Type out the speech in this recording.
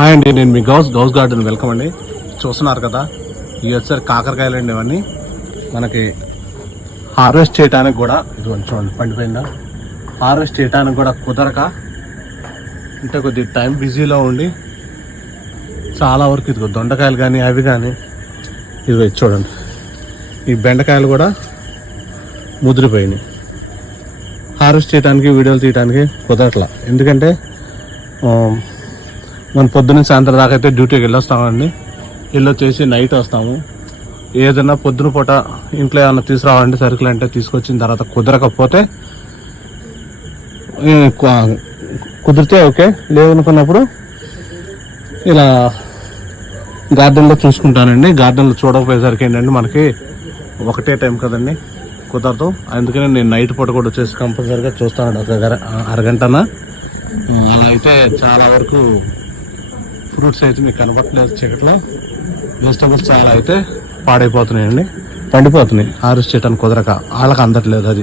Hi అండి, నేను మీ Ghouse garden welcome అండి. చూస్తున్నారు కదా, ఇవి వచ్చారు కాకరకాయలు అండి. ఇవన్నీ మనకి హార్వెస్ట్ చేయడానికి కూడా ఇది చూడండి పండిపోయిందా. హార్వెస్ట్ చేయడానికి కూడా కుదరక అంటే కొద్ది టైం బిజీలో ఉండి చాలా వరకు ఇదిగో దొండకాయలు కానీ అవి కానీ ఇదిగో చూడండి. ఈ బెండకాయలు కూడా ముదిరిపోయినాయి. హార్వెస్ట్ చేయడానికి వీడియోలు తీయడానికి కుదరట్లా. ఎందుకంటే మనం పొద్దున్న సాయంత్రం దాకా అయితే డ్యూటీకి వెళ్ళొస్తామండి. వెళ్ళొచ్చేసి నైట్ వస్తాము. ఏదైనా పొద్దున పూట ఇంట్లో ఏమన్నా తీసుకురావాలంటే సరుకులు అంటే తీసుకొచ్చిన తర్వాత కుదరకపోతే కుదిరితే ఓకే, లేదనుకున్నప్పుడు ఇలా గార్డెన్లో చూసుకుంటానండి. గార్డెన్లో చూడకపోయేసరికి ఏంటంటే మనకి ఒకటే టైం కదండి, కుదరదు. అందుకని నేను నైట్ పూట కూడా వచ్చేసి కంపల్సరీగా చూస్తాను. ఒక అరగంటన అయితే చాలా వరకు ఫ్రూట్స్ అయితే మీకు కనబట్టలేదు చీకట్లో. వెజిటబుల్స్ చాలా అయితే పాడైపోతున్నాయండి, పండిపోతున్నాయి. హార్వెస్ట్ చేయడానికి కుదరక వాళ్ళకి అందట్లేదు. అది